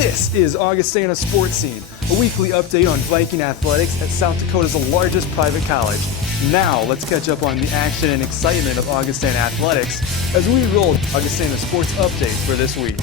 This is Augustana Sportscene, a weekly update on Viking athletics at South Dakota's largest private college. Now, let's catch up on the action and excitement of Augustana athletics as we roll Augustana Sports Update for this week.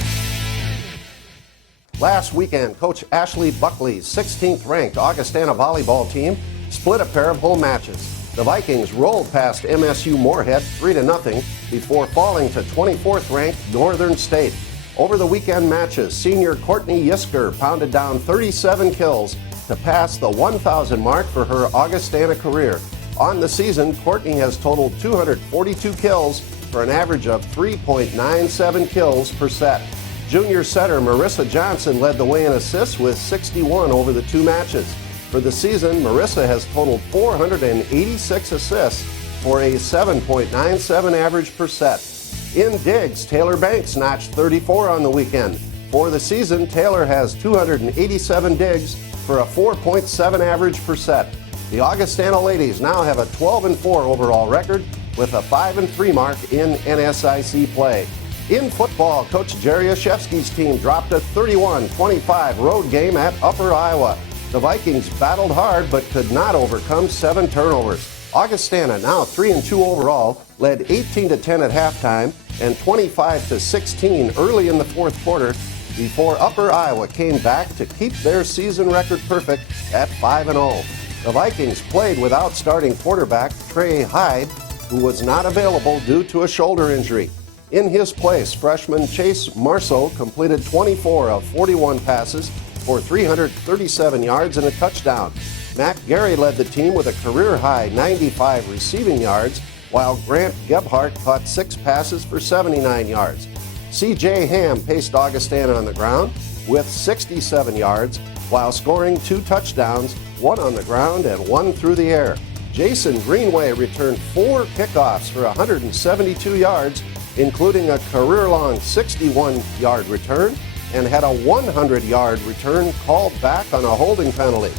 Last weekend, Coach Ashley Buckley's 16th-ranked Augustana volleyball team split a pair of home matches. The Vikings rolled past MSU Moorhead 3-0 before falling to 24th-ranked Northern State. Over the weekend matches, senior Courtney Yisker pounded down 37 kills to pass the 1,000 mark for her Augustana career. On the season, Courtney has totaled 242 kills for an average of 3.97 kills per set. Junior setter Marissa Johnson led the way in assists with 61 over the two matches. For the season, Marissa has totaled 486 assists for a 7.97 average per set. In digs, Taylor Banks notched 34 on the weekend. For the season, Taylor has 287 digs for a 4.7 average per set. The Augustana ladies now have a 12-4 overall record with a 5-3 mark in NSIC play. In football, Coach Jerry Ashevsky's team dropped a 31-25 road game at Upper Iowa. The Vikings battled hard but could not overcome 7 turnovers. Augustana, now 3-2 overall, led 18-10 at halftime and 25-16 early in the fourth quarter before Upper Iowa came back to keep their season record perfect at 5-0. The Vikings played without starting quarterback Trey Hyde, who was not available due to a shoulder injury. In his place, freshman Chase Marceau completed 24 of 41 passes for 337 yards and a touchdown. Matt Gary led the team with a career-high 95 receiving yards, while Grant Gebhardt caught 6 passes for 79 yards. C.J. Ham paced Augustana on the ground with 67 yards, while scoring 2 touchdowns, 1 on the ground and 1 through the air. Jason Greenway returned 4 kickoffs for 172 yards, including a career-long 61-yard return, and had a 100-yard return called back on a holding penalty.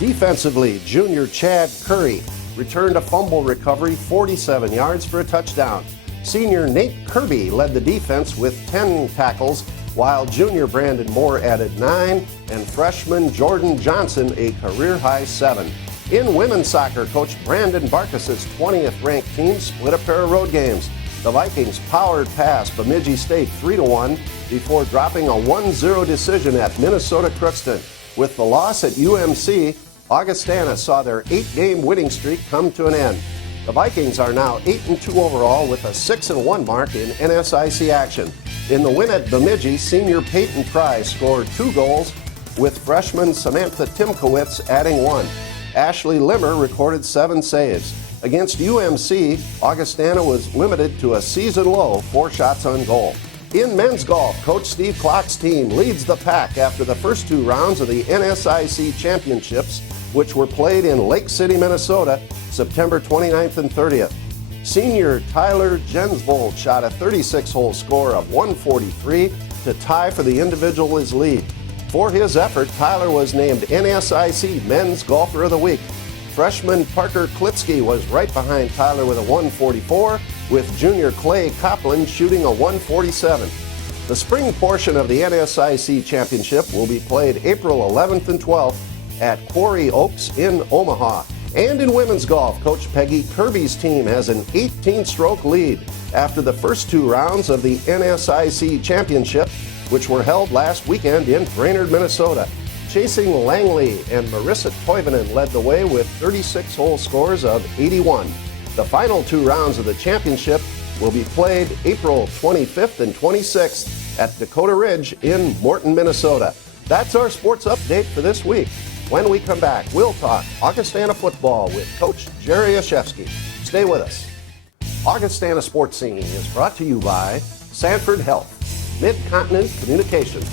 Defensively, junior Chad Curry returned a fumble recovery 47 yards for a touchdown. Senior Nate Kirby led the defense with 10 tackles, while junior Brandon Moore added 9, and freshman Jordan Johnson a career-high 7. In women's soccer, Coach Brandon Barkas's 20th-ranked team split a pair of road games. The Vikings powered past Bemidji State 3-1 before dropping a 1-0 decision at Minnesota Crookston. With the loss at UMC, Augustana saw their 8-game winning streak come to an end. The Vikings are now 8-2 overall with a 6-1 mark in NSIC action. In the win at Bemidji, senior Peyton Price scored 2 goals, with freshman Samantha Timkowitz adding 1. Ashley Limmer recorded 7 saves. Against UMC, Augustana was limited to a season-low 4 shots on goal. In men's golf, Coach Steve Klock's team leads the pack after the first 2 rounds of the NSIC Championships, which were played in Lake City, Minnesota, September 29th and 30th. Senior Tyler Jensvold shot a 36-hole score of 143 to tie for the individual's lead. For his effort, Tyler was named NSIC Men's Golfer of the Week. Freshman Parker Klitsky was right behind Tyler with a 144, with junior Clay Copland shooting a 147. The spring portion of the NSIC Championship will be played April 11th and 12th at Quarry Oaks in Omaha. And in women's golf, Coach Peggy Kirby's team has an 18-stroke lead after the first 2 rounds of the NSIC Championship, which were held last weekend in Brainerd, Minnesota. Chasing Langley and Marissa Toivonen led the way with 36-hole scores of 81. The final 2 rounds of the championship will be played April 25th and 26th at Dakota Ridge in Morton, Minnesota. That's our sports update for this week. When we come back, we'll talk Augustana football with Coach Jerry Ashevsky. Stay with us. Augustana Sports Scene is brought to you by Sanford Health, Mid-Continent Communications,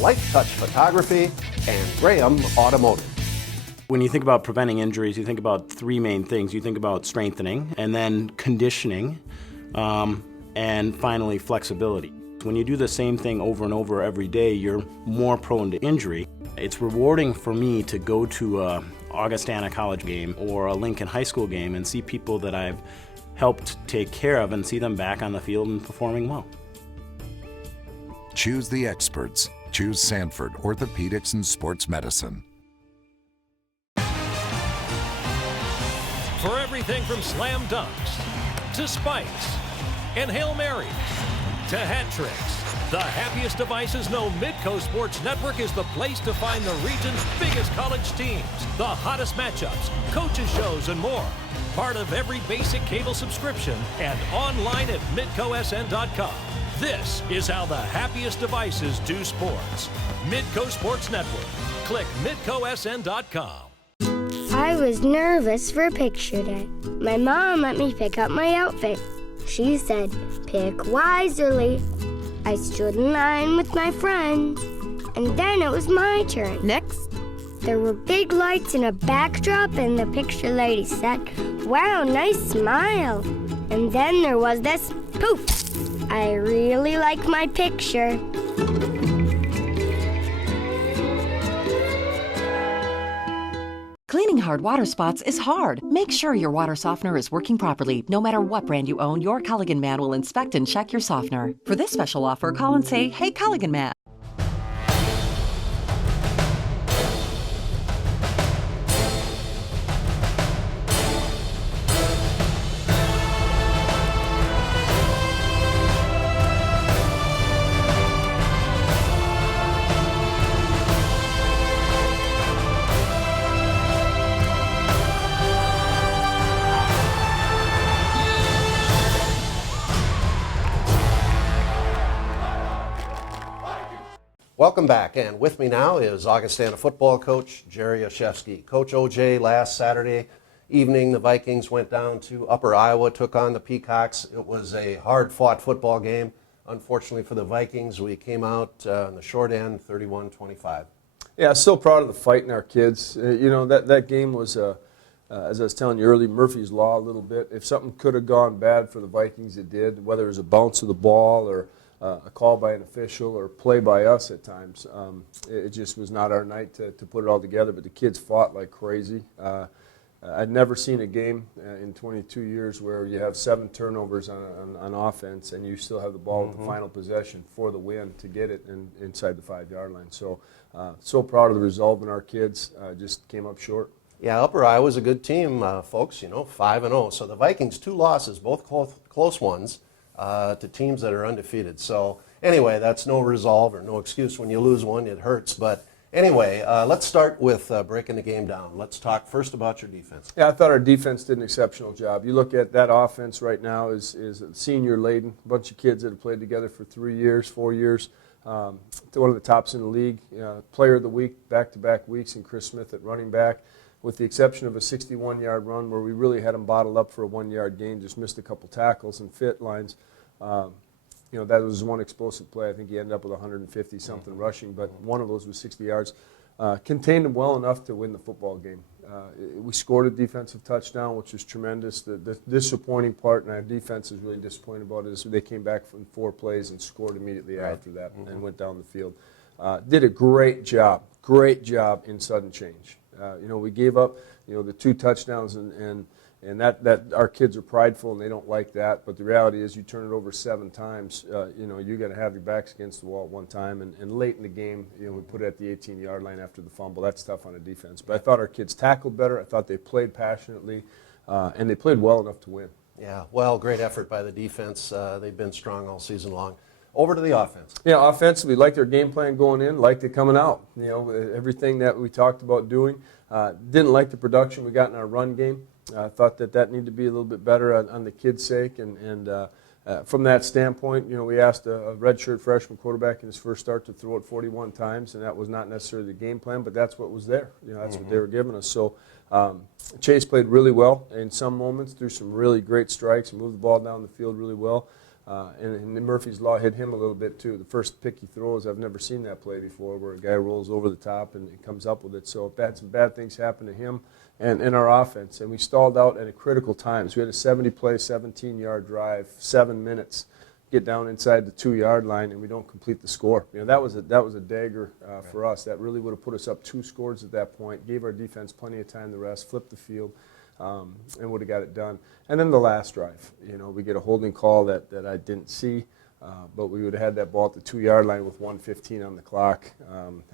Life Touch Photography, and Graham Automotive. When you think about preventing injuries, you think about 3 main things. You think about strengthening, and then conditioning, and finally flexibility. When you do the same thing over and over every day, you're more prone to injury. It's rewarding for me to go to a Augustana College game or a Lincoln High School game and see people that I've helped take care of and see them back on the field and performing well. Choose the experts. Choose Sanford Orthopedics and Sports Medicine. For everything from slam dunks to spikes and Hail Marys to hat tricks, the happiest devices know Midco Sports Network is the place to find the region's biggest college teams, the hottest matchups, coaches shows, and more. Part of every basic cable subscription and online at midcosn.com. This is how the happiest devices do sports. Midco Sports Network. Click midcosn.com. I was nervous for picture day. My mom let me pick out my outfit. She said, pick wisely. I stood in line with my friends, and then it was my turn. Next. There were big lights and a backdrop, and the picture lady said, wow, nice smile. And then there was this poof. I really like my picture. Cleaning hard water spots is hard. Make sure your water softener is working properly. No matter what brand you own, your Culligan man will inspect and check your softener. For this special offer, call and say, hey, Culligan man. Welcome back, and with me now is Augustana football coach Jerry Oshevsky. Coach OJ, last Saturday evening, the Vikings went down to Upper Iowa, took on the Peacocks. It was a hard-fought football game. Unfortunately for the Vikings, we came out on the short end, 31-25. Yeah, still proud of the fight in our kids. You know, that game was, as I was telling you earlier, Murphy's Law a little bit. If something could have gone bad for the Vikings, it did, whether it was a bounce of the ball or a call by an official or play by us at times. It just was not our night to put it all together, but the kids fought like crazy. I'd never seen a game in 22 years where you have 7 turnovers on offense and you still have the ball with the final possession for the win to get it inside the 5-yard line. So proud of the result, and our kids just came up short. Yeah, Upper Iowa's a good team, folks, 5-0. So the Vikings, 2 losses, both close ones, to teams that are undefeated. So anyway, that's no resolve or no excuse. When you lose one, it hurts. But anyway, let's start with breaking the game down. Let's talk first about your defense. Yeah, I thought our defense did an exceptional job. You look at that offense right now is senior laden, a bunch of kids that have played together for 3 years, 4 years. One of the tops in the league, player of the week, back-to-back weeks, and Chris Smith at running back, with the exception of a 61-yard run where we really had him bottled up for a 1-yard gain, just missed a couple tackles and fit lines. That was one explosive play. I think he ended up with 150-something rushing, but one of those was 60 yards. Contained him well enough to win the football game. We scored a defensive touchdown, which was tremendous. The disappointing part, and our defense is really disappointed about it, is they came back from 4 plays and scored immediately after that and went down the field. Did a great job in sudden change. We gave up, the 2 touchdowns, and that our kids are prideful and they don't like that. But the reality is, you turn it over 7 times, you got to have your backs against the wall at one time. And late in the game, we put it at the 18-yard line after the fumble. That's tough on a defense. But I thought our kids tackled better. I thought they played passionately, and they played well enough to win. Yeah, well, great effort by the defense. They've been strong all season long. Over to the offense. Yeah, offensively, liked their game plan going in, liked it coming out. Everything that we talked about doing. Didn't like the production we got in our run game. Thought that needed to be a little bit better on the kids' sake. And from that standpoint, we asked a redshirt freshman quarterback in his first start to throw it 41 times, and that was not necessarily the game plan, but that's what was there. That's what they were giving us. So Chase played really well in some moments, threw some really great strikes, and moved the ball down the field really well. And Murphy's Law hit him a little bit too. The first pick he throws, I've never seen that play before, where a guy rolls over the top and comes up with it. So some bad things happened to him and in our offense. And we stalled out at a critical times. We had a 70-play, 17-yard drive, 7 minutes, get down inside the 2-yard line, and we don't complete the score. That was a dagger for us. That really would have put us up 2 scores at that point, gave our defense plenty of time to rest, flipped the field. And would have got it done. And then the last drive, we get a holding call that I didn't see. But we would have had that ball at the 2-yard line with 1:15 on the clock.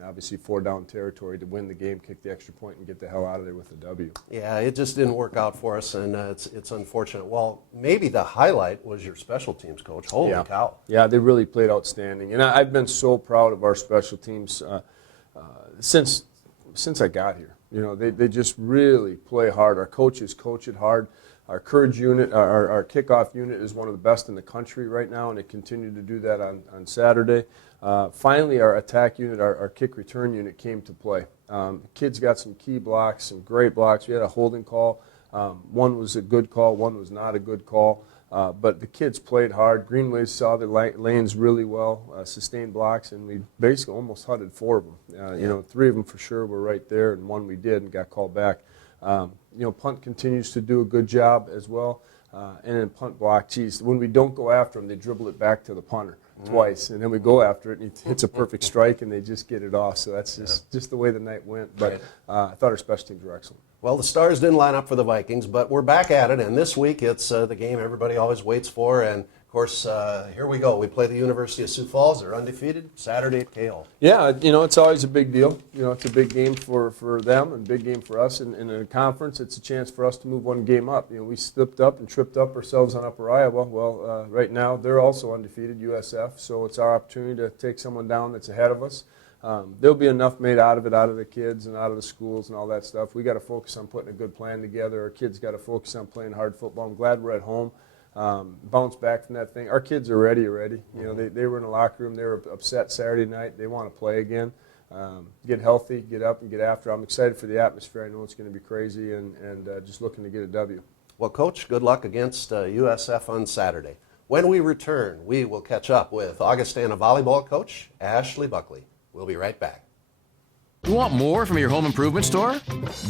Obviously 4-down territory to win the game, kick the extra point, and get the hell out of there with a W. Yeah, it just didn't work out for us, and it's unfortunate. Well, maybe the highlight was your special teams coach. Holy cow. Yeah, they really played outstanding. And I've been so proud of our special teams since I got here. You know, they just really play hard. Our coaches coach it hard. Our courage unit, our kickoff unit is one of the best in the country right now, and it continued to do that on Saturday. Finally, our attack unit, our kick return unit came to play. Kids got some key blocks, some great blocks. We had a holding call. One was a good call, one was not a good call. But the kids played hard. Greenways saw their lanes really well, sustained blocks, and we basically almost hunted 4 of them. You know, 3 of them for sure were right there, and 1 we did and got called back. You know, punt continues to do a good job as well. And then punt block, geez, when we don't go after them, they dribble it back to the punter twice. And then we go after it, and it's a perfect strike, and they just get it off. So that's just the way the night went. But I thought our special teams were excellent. Well, the stars didn't line up for the Vikings, but we're back at it, and this week it's the game everybody always waits for, and of course, here we go. We play the University of Sioux Falls. They're undefeated, Saturday at KO. Yeah, you know, it's always a big deal. You know, it's a big game for them and a big game for us. And in a conference, it's a chance for us to move 1 game up. You know, we slipped up and tripped up ourselves on Upper Iowa. Well, right now, they're also undefeated, USF, so it's our opportunity to take someone down that's ahead of us. There'll be enough made out of it, out of the kids and out of the schools and all that stuff. We got to focus on putting a good plan together. Our kids got to focus on playing hard football. I'm glad we're at home. Bounce back from that thing. Our kids are ready already. You know, they were in the locker room. They were upset Saturday night. They want to play again. Get healthy, get up, and get after. I'm excited for the atmosphere. I know it's going to be crazy, and just looking to get a W. Well, Coach, good luck against USF on Saturday. When we return, we will catch up with Augustana volleyball coach Ashley Buckley. We'll be right back. You want more from your home improvement store?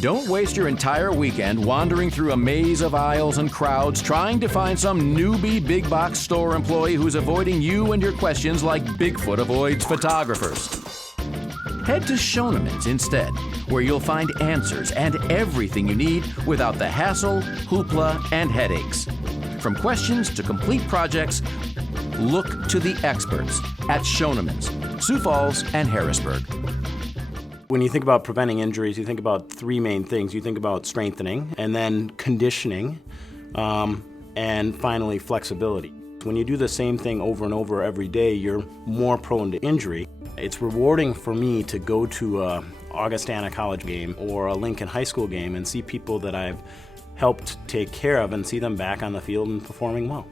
Don't waste your entire weekend wandering through a maze of aisles and crowds trying to find some newbie big box store employee who's avoiding you and your questions like Bigfoot avoids photographers. Head to Schoeneman's instead, where you'll find answers and everything you need without the hassle, hoopla, and headaches. From questions to complete projects, look to the experts at Schoeneman's, Sioux Falls, and Harrisburg. When you think about preventing injuries, you think about 3 main things. You think about strengthening, and then conditioning, and finally flexibility. When you do the same thing over and over every day, you're more prone to injury. It's rewarding for me to go to a Augustana College game or a Lincoln High School game and see people that I've helped take care of and see them back on the field and performing well.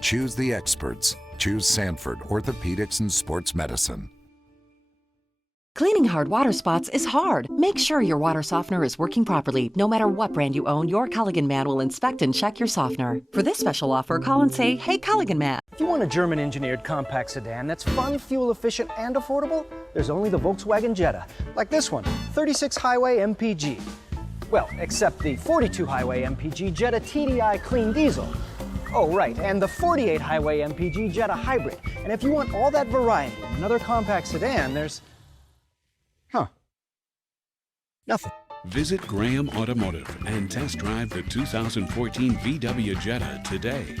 Choose the experts. Choose Sanford Orthopedics and Sports Medicine. Cleaning hard water spots is hard. Make sure your water softener is working properly. No matter what brand you own, your Culligan man will inspect and check your softener. For this special offer, call and say, "Hey, Culligan man." If you want a German-engineered compact sedan that's fun, fuel-efficient, and affordable, there's only the Volkswagen Jetta. Like this one, 36 Highway MPG. Well, except the 42 Highway MPG Jetta TDI Clean Diesel. Oh, right, and the 48 Highway MPG Jetta Hybrid. And if you want all that variety in another compact sedan, there's... nothing. Visit Graham Automotive and test drive the 2014 VW Jetta today.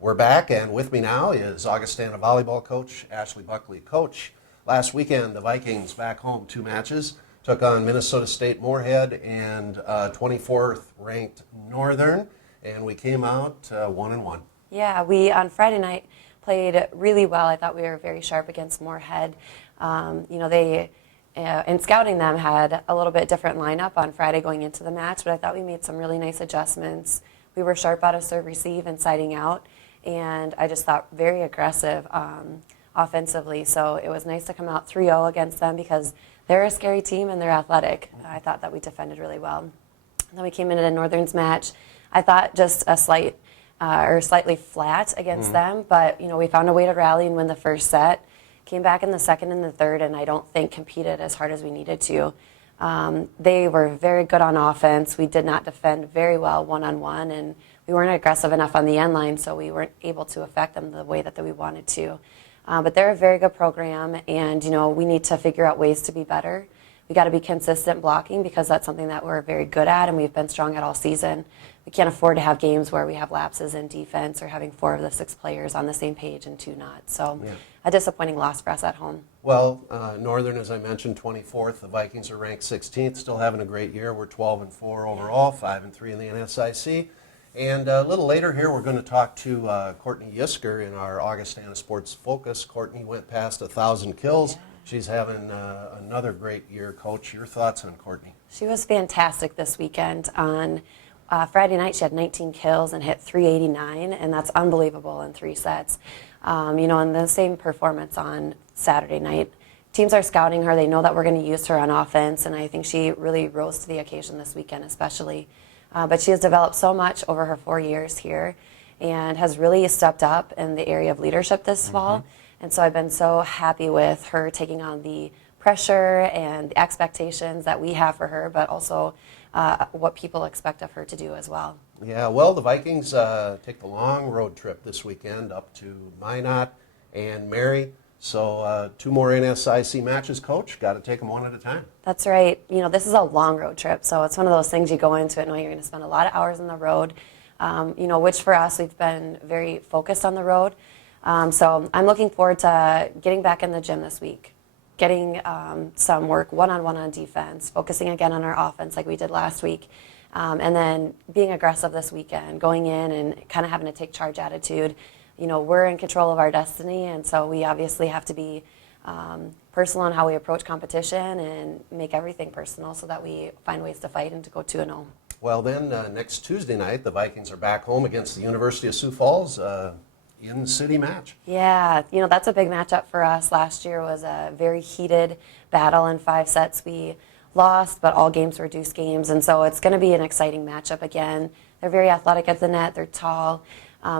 We're back, and with me now is Augustana volleyball coach Ashley Buckley. Coach, last weekend the Vikings back home 2 matches, took on Minnesota State Moorhead and 24th ranked Northern, and we came out 1-1. Yeah, we on Friday night played really well. I thought we were very sharp against Moorhead. You know, they in scouting them had a little bit different lineup on Friday going into the match, but I thought we made some really nice adjustments. We were sharp out of serve receive and siding out, and I just thought very aggressive offensively. So it was nice to come out 3-0 against them because they're a scary team and they're athletic. I thought that we defended really well. Then we came into the Northern's match. I thought just a slightly flat against them, but you know, we found a way to rally and win the first set. Came back in the second and the third, and I don't think competed as hard as we needed to. They were very good on offense. We did not defend very well one-on-one, and we weren't aggressive enough on the end line, so we weren't able to affect them the way that we wanted to. But they're a very good program, and you know, we need to figure out ways to be better. we got to be consistent blocking because that's something that we're very good at and we've been strong at all season. We can't afford to have games where we have lapses in defense or having 4 of the 6 players on the same page and 2 not. So a disappointing loss for us at home. Well, Northern, as I mentioned, 24th. The Vikings are ranked 16th, still having a great year. We're 12-4 overall, 5-3 in the NSIC. And a little later here, we're going to talk to Courtney Yisker in our Augustana Sports Focus. Courtney went past 1,000 kills. Yeah. She's having another great year. Coach, your thoughts on Courtney? She was fantastic this weekend. On Friday night, she had 19 kills and hit 389, and that's unbelievable in 3 sets. And the same performance on Saturday night. Teams are scouting her. They know that we're going to use her on offense, and I think she really rose to the occasion this weekend especially. But she has developed so much over her 4 years here and has really stepped up in the area of leadership this fall. And so I've been so happy with her taking on the pressure and the expectations that we have for her, but also what people expect of her to do as well. Yeah, well, the Vikings take the long road trip this weekend up to Minot and Mary. So 2 more NSIC matches, Coach. Got to take them one at a time. That's right. This is a long road trip, so it's one of those things you go into it knowing you're going to spend a lot of hours on the road, which for us, we've been very focused on the road. So I'm looking forward to getting back in the gym this week, getting some work one-on-one on defense, focusing again on our offense like we did last week, and then being aggressive this weekend, going in and kind of having a take charge attitude. We're in control of our destiny, and so we obviously have to be personal in how we approach competition and make everything personal so that we find ways to fight and to go 2-0. Well, then next Tuesday night, the Vikings are back home against the University of Sioux Falls in-city match. Yeah, that's a big matchup for us. Last year was a very heated battle in 5 sets. We lost, but all games were deuce games, and so it's going to be an exciting matchup again. They're very athletic at the net. They're tall.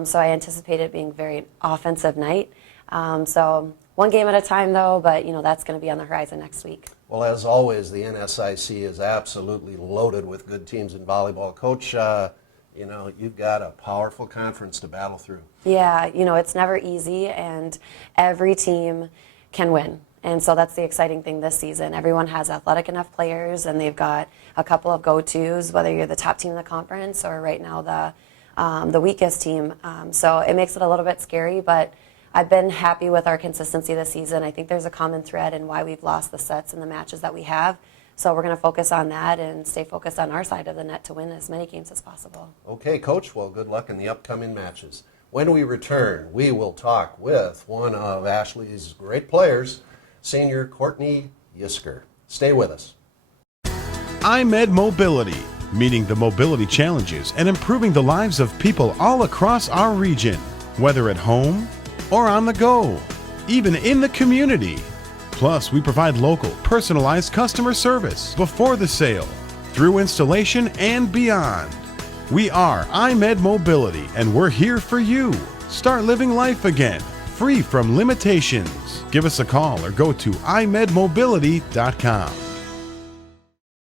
So I anticipate it being a very offensive night. So one game at a time, though, but, that's going to be on the horizon next week. Well, as always, the NSIC is absolutely loaded with good teams in volleyball. Coach, you've got a powerful conference to battle through. Yeah, it's never easy, and every team can win. And so that's the exciting thing this season. Everyone has athletic enough players, and they've got a couple of go-tos, whether you're the top team in the conference or right now the weakest team. So it makes it a little bit scary, but I've been happy with our consistency this season. I think there's a common thread in why we've lost the sets and the matches that we have. So we're going to focus on that and stay focused on our side of the net to win as many games as possible. Okay, Coach. Well, good luck in the upcoming matches. When we return, we will talk with one of Ashley's great players, senior Courtney Yisker. Stay with us. iMed Mobility, meeting the mobility challenges and improving the lives of people all across our region, whether at home or on the go, even in the community. Plus, we provide local, personalized customer service before the sale, through installation, and beyond. We are iMed Mobility, and we're here for you. Start living life again, free from limitations. Give us a call or go to imedmobility.com.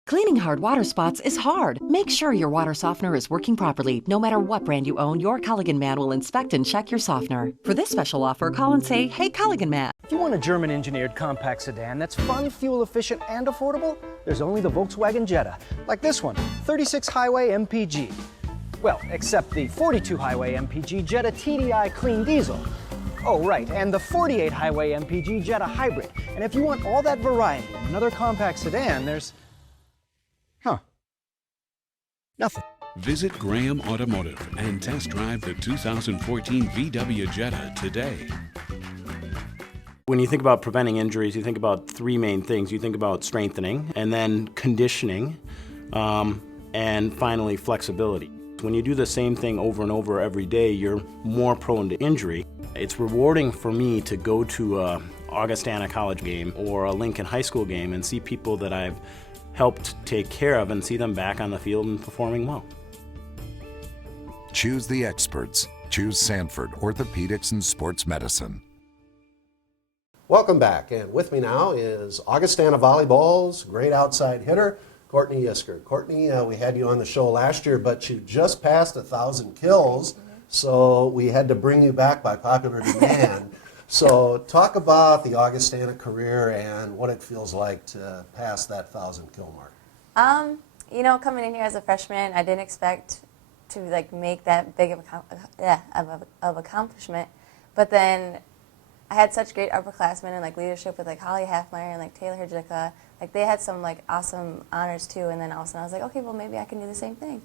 Cleaning hard water spots is hard. Make sure your water softener is working properly. No matter what brand you own, your Culligan man will inspect and check your softener. For this special offer, call and say, "Hey, Culligan man." If you want a German-engineered compact sedan that's fun, fuel-efficient, and affordable, there's only the Volkswagen Jetta. Like this one, 36 Highway MPG. Well, except the 42 Highway MPG Jetta TDI Clean Diesel. Oh, right, and the 48 Highway MPG Jetta Hybrid. And if you want all that variety in another compact sedan, there's... nothing. Visit Graham Automotive and test drive the 2014 VW Jetta today. When you think about preventing injuries, you think about 3 main things. You think about strengthening, and then conditioning, and finally flexibility. When you do the same thing over and over every day, you're more prone to injury. It's rewarding for me to go to a Augustana College game or a Lincoln High School game and see people that I've helped take care of and see them back on the field and performing well. Choose the experts. Choose Sanford Orthopedics and Sports Medicine. Welcome back, and with me now is Augustana Volleyball's great outside hitter, Courtney Yisker. Courtney, we had you on the show last year, but you just passed 1,000 kills, so we had to bring you back by popular demand. So talk about the Augustana career and what it feels like to pass that 1,000 kill mark. You know, coming in here as a freshman, I didn't expect to like make that big of accomplishment. But then I had such great upperclassmen and like leadership with like Holly Halfmeyer and like Taylor Herjicka. Like they had some like awesome honors too. And then all of a sudden I was like, okay, well maybe I can do the same thing.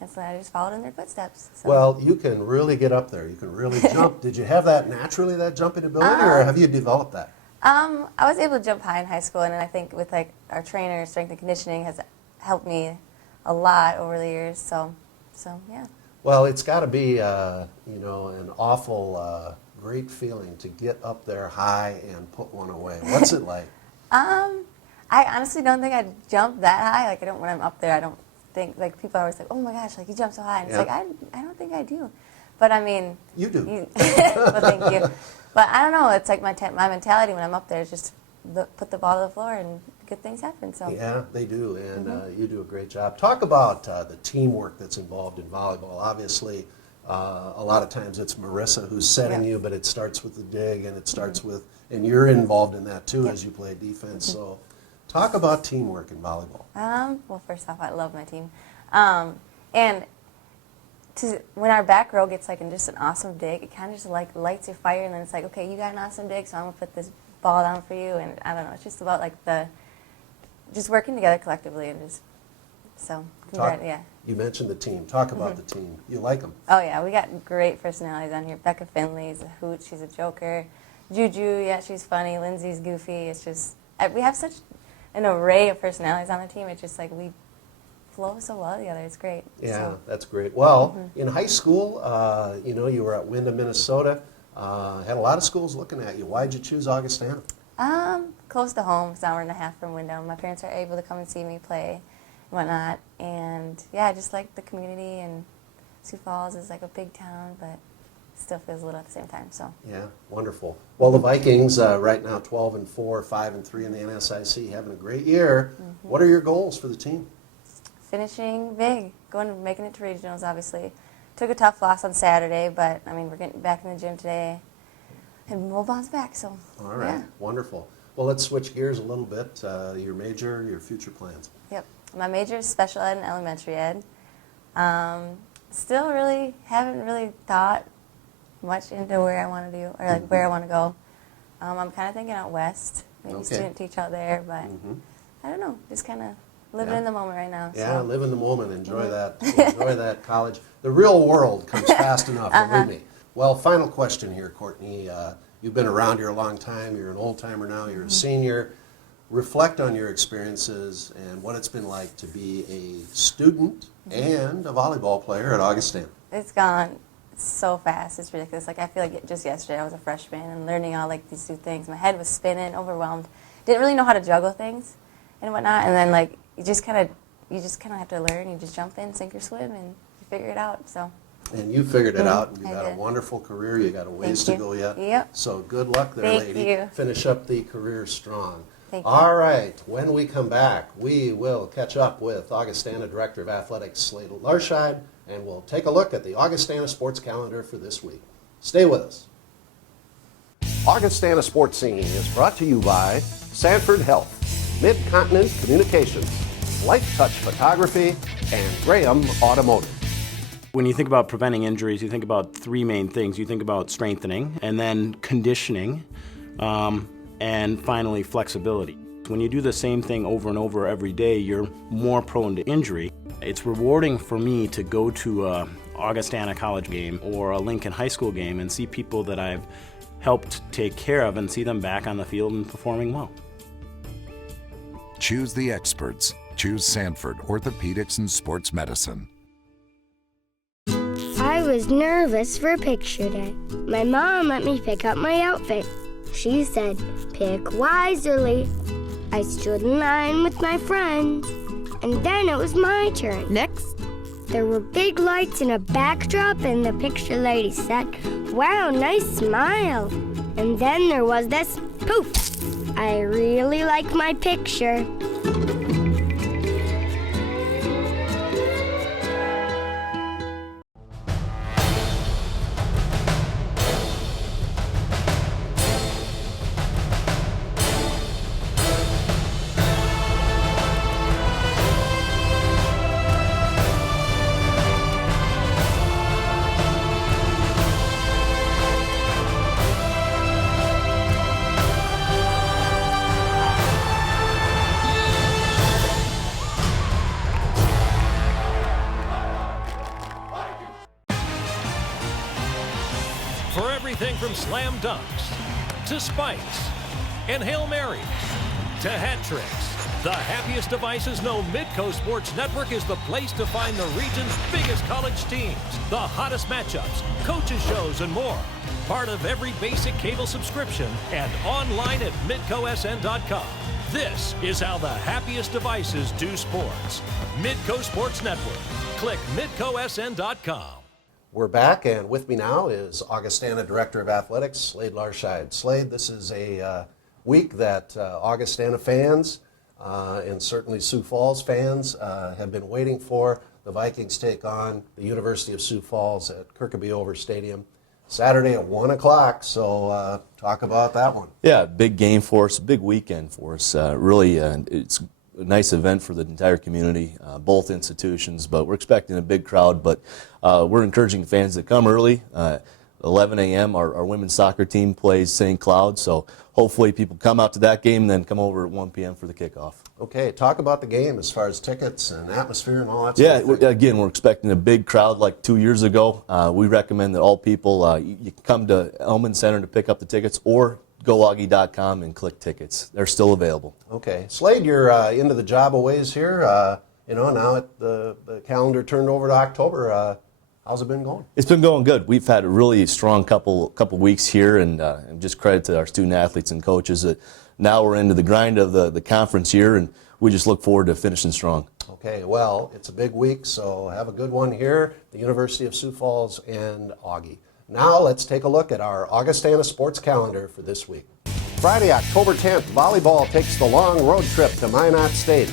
And so I just followed in their footsteps. So. Well, you can really get up there. You can really jump. Did you have that naturally, that jumping ability, or have you developed that? I was able to jump high in high school, and I think with like our trainer, strength and conditioning has helped me a lot over the years. So yeah. Well, it's got to be, you know, an awful great feeling to get up there high and put one away. What's it like? I honestly don't think I'd jump that high. Like I don't when I'm up there. I don't think like people are always like, oh my gosh, like you jump so high. And it's like I don't think I do. But I mean, you do. Well, thank you. But I don't know. It's like my mentality when I'm up there is just put the ball to the floor and good things happen. So yeah, they do, and you do a great job. Talk about the teamwork that's involved in volleyball. Obviously, a lot of times it's Marissa who's setting you, but it starts with the dig, and it starts with, and you're involved in that too as you play defense. So talk about teamwork in volleyball. Well, first off, I love my team, and when our back row gets like in just an awesome dig, it kind of just like lights your fire, and then it's like, okay, you got an awesome dig, so I'm gonna put this ball down for you, and I don't know, it's just about like just working together collectively, and just yeah. You mentioned the team. Talk about the team. You like them? Oh yeah, we got great personalities on here. Becca Finley's a hoot, she's a joker. Juju, yeah, she's funny. Lindsay's goofy. It's just we have such an array of personalities on the team. It's just like we flow so well together. It's great. Yeah, that's great. Well, in high school, you know, you were at Wyndham, Minnesota. Had a lot of schools looking at you. Why'd you choose Augustana? Close to home. It's an hour and a half from Wyndham. My parents are able to come and see me play and whatnot. And yeah, I just like the community, and Sioux Falls is like a big town, but still feels a little at the same time. So yeah, wonderful. Well, the Vikings right now 12-4, 5-3 in the NSIC, having a great year. What are your goals for the team? Finishing big, making it to regionals. Obviously, took a tough loss on Saturday, but I mean we're getting back in the gym today, and we'll bounce back. So all right, yeah. Wonderful. Well, let's switch gears a little bit. Your major, your future plans. Yep, my major is special ed and elementary ed. Still haven't really thought much into where I want to do or like where I want to go. I'm kind of thinking out west, maybe student teach out there, but I don't know, just kind of living in the moment right now. Yeah, live in the moment. Enjoy that. Enjoy that college. The real world comes fast enough, believe me. Well, final question here, Courtney. You've been around here a long time. You're an old timer now. You're a senior. Reflect on your experiences and what it's been like to be a student and a volleyball player at Augustana. It's gone so fast. It's ridiculous. Like I feel like just yesterday I was a freshman and learning all like these new things. My head was spinning, overwhelmed. Didn't really know how to juggle things and whatnot. And then like you just kind of have to learn. You just jump in, sink or swim, and you figure it out. So. And you figured it out, and you got a wonderful career. You got a ways to go yet. Yep. So good luck there, lady. Thank you. Finish up the career strong. Thank you. All right. When we come back, we will catch up with Augustana Director of Athletics, Slade Larscheid, and we'll take a look at the Augustana sports calendar for this week. Stay with us. Augustana Sports Scene is brought to you by Sanford Health, Mid-Continent Communications, Life Touch Photography, and Graham Automotive. When you think about preventing injuries, you think about three main things. You think about strengthening, and then conditioning, and finally flexibility. When you do the same thing over and over every day, you're more prone to injury. It's rewarding for me to go to a Augustana College game or a Lincoln High School game and see people that I've helped take care of and see them back on the field and performing well. Choose the experts. Choose Sanford Orthopedics and Sports Medicine. I was nervous for picture day. My mom let me pick up my outfit. She said, pick wisely. I stood in line with my friends, and then it was my turn. Next. There were big lights and a backdrop, and the picture lady said, wow, nice smile. And then there was this poof. I really like my picture. slam dunks to spikes and Hail Marys to hat tricks, the happiest devices know Midco Sports Network is the place to find the region's biggest college teams, the hottest matchups, coaches shows, and more. Part of every basic cable subscription and online at midcosn.com. This is how the happiest devices do sports. Midco Sports Network. Click midcosn.com. We're back, and with me now is Augustana Director of Athletics, Slade Larscheid. Slade, this is a week that Augustana fans and certainly Sioux Falls fans have been waiting for. The Vikings take on the University of Sioux Falls at Kirkaby-Over Stadium Saturday at 1 o'clock, so talk about that one. Yeah, big game for us, big weekend for us. Really, it's a nice event for the entire community, both institutions, but we're expecting a big crowd, but we're encouraging fans to come early. 11 a.m. Our women's soccer team plays St. Cloud, so hopefully people come out to that game and then come over at 1 p.m. for the kickoff. Okay, talk about the game as far as tickets and atmosphere and all that stuff. Yeah, again, we're expecting a big crowd like 2 years ago. We recommend that all people, you can come to Elman Center to pick up the tickets or go Augie.com and click tickets. They're still available. Okay. Slade, you're into the job a ways here. Now the calendar turned over to October. How's it been going? It's been going good. We've had a really strong couple weeks here, and just credit to our student athletes and coaches that now we're into the grind of the conference year, and we just look forward to finishing strong. Okay, well, it's a big week, so have a good one here, the University of Sioux Falls and Augie. Now let's take a look at our Augustana sports calendar for this week. Friday, October 10th, volleyball takes the long road trip to Minot State.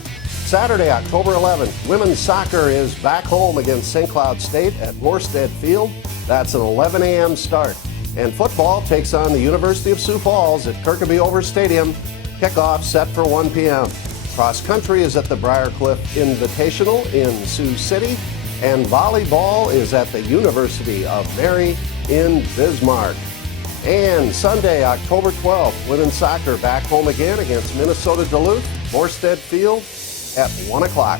Saturday, October 11th, women's soccer is back home against St. Cloud State at Morstead Field. That's an 11 a.m. start. And football takes on the University of Sioux Falls at Kirkaby-Over Stadium. Kickoff set for 1 p.m. Cross country is at the Briarcliff Invitational in Sioux City. And volleyball is at the University of Mary in Bismarck. And Sunday, October 12th, women's soccer back home again against Minnesota Duluth, Morstead Field at 1 o'clock.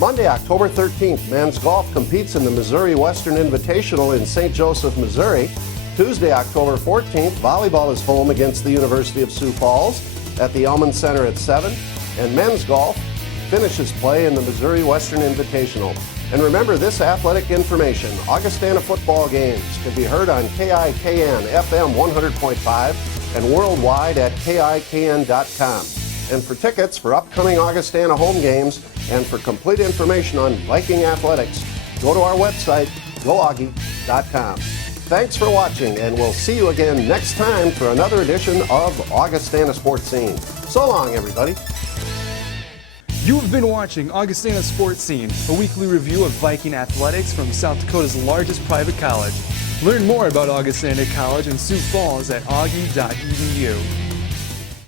Monday, October 13th, men's golf competes in the Missouri Western Invitational in St. Joseph, Missouri. Tuesday, October 14th, volleyball is home against the University of Sioux Falls at the Elman Center at 7. And men's golf finishes play in the Missouri Western Invitational. And remember this athletic information, Augustana football games can be heard on KIKN FM 100.5 and worldwide at KIKN.com. And for tickets for upcoming Augustana home games and for complete information on Viking athletics, go to our website, goaugie.com. Thanks for watching, and we'll see you again next time for another edition of Augustana Sports Scene. So long, everybody. You have been watching Augustana Sports Scene, a weekly review of Viking athletics from South Dakota's largest private college. Learn more about Augustana College and Sioux Falls at augie.edu.